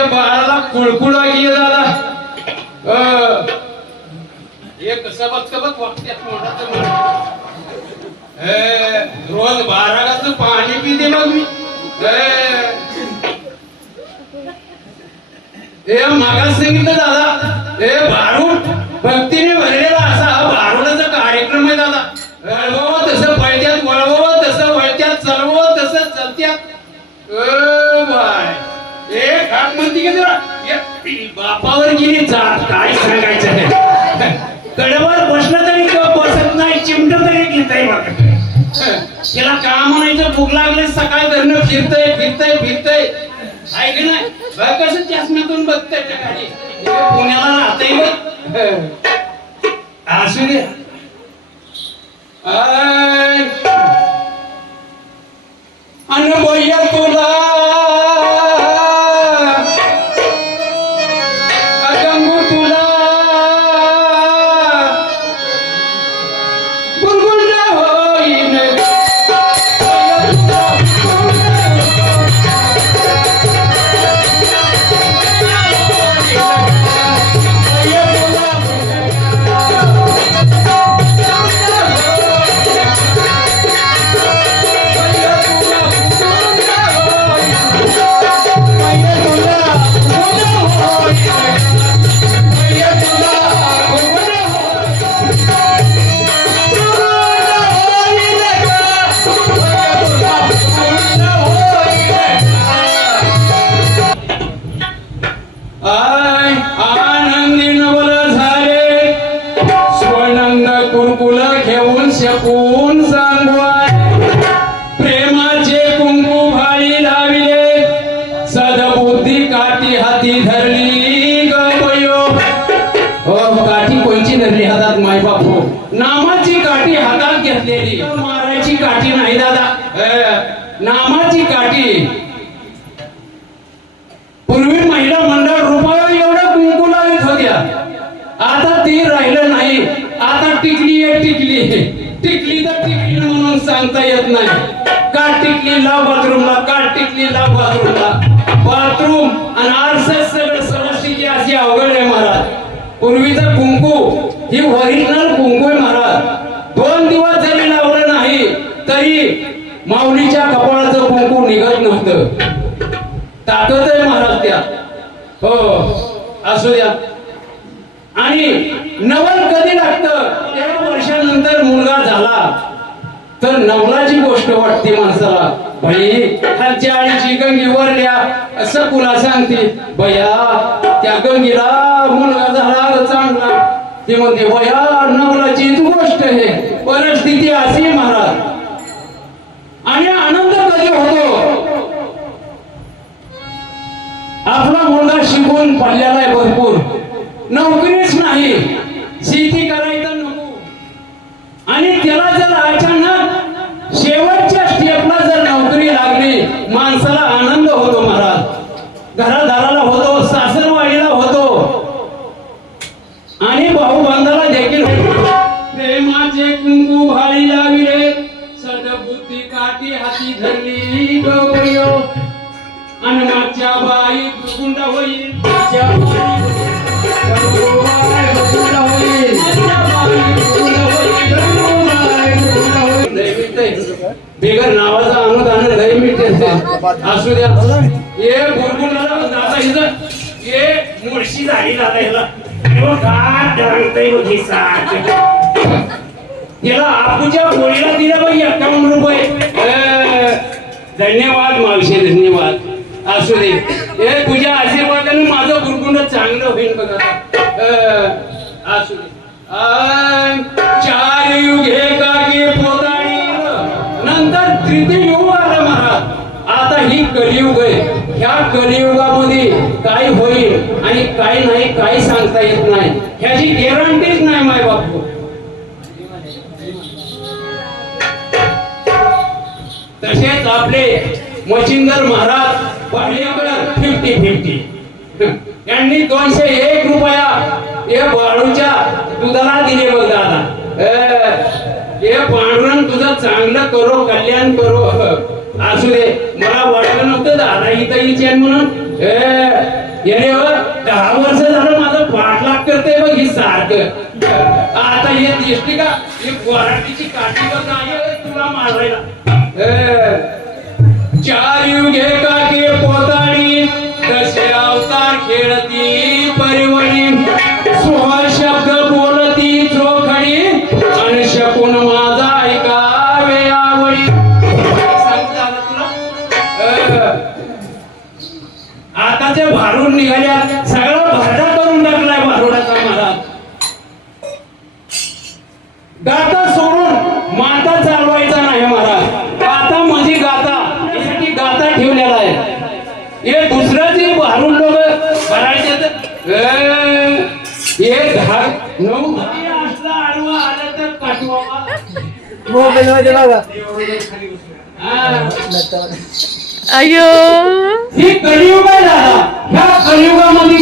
माझ्या बाळाला कुळकुळा गेला दादा. हे कसं बघत वागत्यात रोज 12 गाचं पाणी पिते मग मी. हे मागास सांगितलं दादा, हे भारूड भक्तीने भरलेला असा हा भारूडाचा कार्यक्रम आहे दादा. वळवावं तसं पळत्यात, वळवावं तसं वळत्यात, चलवावं तसं चलत्यात. बाय एक हात म्हणते की तुला बापावर गेली जात. काय सांगायचं, कडवर बसलं तरी बसत नाही, चिमट तरी घेताय बघ. तिला का म्हणायचं, भूक लागले सकाळ धरणं फिरतय ऐक नाही बघ कसं चष्म्यातून बघताय त्या गाडी. पुण्याला राहतय बघ. असू दे अनुभव तुला अगंगू तुला गुलगुल होईन. शकून सांगवाय प्रेमाचे कुंकू भाळी लाविले, सदबुद्धी काठी हाती धरली गयो. काठी कोणची धरली हातात माय बापू, नामाची काठी हातात घेतलेली. मारायची काठी नाही दादा, नामाची काठी. पूर्वी महिला मंडळ रुपया एवढं कुंकू लावित होत्या, आता ती राहिलं नाही. आता टिकली आहे टिकली तर टिकली म्हणून सांगता येत नाही. का टिकलीला बाथरूमला, का टिकलीला बाथरूमला. बाथरूम आणि आरसे सगळं समष्टीची अशी अवघड आहे महाराज. पूर्वीचं कुंकू ही ओरिजिनल कुंकू आहे महाराज. 2 दिवस जरी लावलं नाही तरी माऊलीच्या कपाळाचं कुंकू निघत नव्हतं. ताकद आहे महाराज त्या. हो असू द्या. आणि नवल कधी लागतं, 1 वर्षानंतर मुलगा झाला तर नवलाची गोष्ट वाटते माणसाला. भाई खालच्या आळीची गंगी वरल्या असं तुला सांगते बया, त्या गंगीला मुलगा झाला चांगला. ते म्हणते बया नवलाचीच गोष्ट आहे. परिस्थिती अशी महाराज. आणि आनंद कधी होतो, आपला मुलगा शिकून पडलेला आहे भरपूर, नोकरीच नाही, शेती करायचं नको, आणि त्याला जर अचानक शेवटच्या स्टेपला जर नोकरी लागली, माणसाला आनंद होतो महाराज. घरादाराला होतो, सासरवाडीला होतो, आणि भाऊबंधाला देखील. प्रेमाचे कुंकू भाळी लाविले, सदबुद्धी काठी हाती धरली गौरयो. आणि मागच्या बाई गुंड होईल, बेगर नावाचा अनुदान लय मिळते. असू द्या. हे बुरबुलाला दादा हिचं हे मुळशी झाली दादा ह्याला. तिला आपूच्या गोळीला दिलं बाई 51 रुपये. धन्यवाद मावशी, धन्यवाद. असू दे. हे तुझ्या आशीर्वादाने माझं गुरगुंड चांगलं होईल बघा. असू दे. 4 युग हे काकी पोताळी, नंतर तृतीय युग आलं महाराज. आता ही कलियुग आहे. ह्या कलियुगामध्ये काय होईल आणि काय नाही काही सांगता येत नाही. ह्याची गॅरंटीच नाही माय बापू. तसेच आपले मच्छिंदर महाराज पाडळीकर 50-50 यांनी 201 रुपया हे बाळूच्या दुधाला दिले बघ दादा. हे पांडुरंग तुझं चांगलं करो, कल्याण करो. असू दे. मला वाटलं नव्हतं दादा इथं येईल म्हणून. येणे 10 वर्ष झालं माझं पाठलाग करते बघ ही सारखं. आता हे दिसते का ही वराठीची काठीवर नाही तुला मारायला. 4 युगे काके पोताडी कसे अवतार खेळती परिवणी. 16 शब्द बोलती चोखडी आणि शकून माझा ऐकावे आवडी. सांगू झालं तुला. आताच्या भारूड निघाल्या सगळं भरडा करून टाकलाय भारुडाचा मला. गाता सोडून माता चालवायचा नाही मला. गाता म्हणजे गाता यासाठी गाता ठेवलेला आहे. हे दुसरं जे भारूड लोक भरायचे एक 9 असला आडवा आला तर काटवा मोबाईल मध्ये बघा. अयो ही कलियुग आहे दादा. ह्या कलियुगामध्ये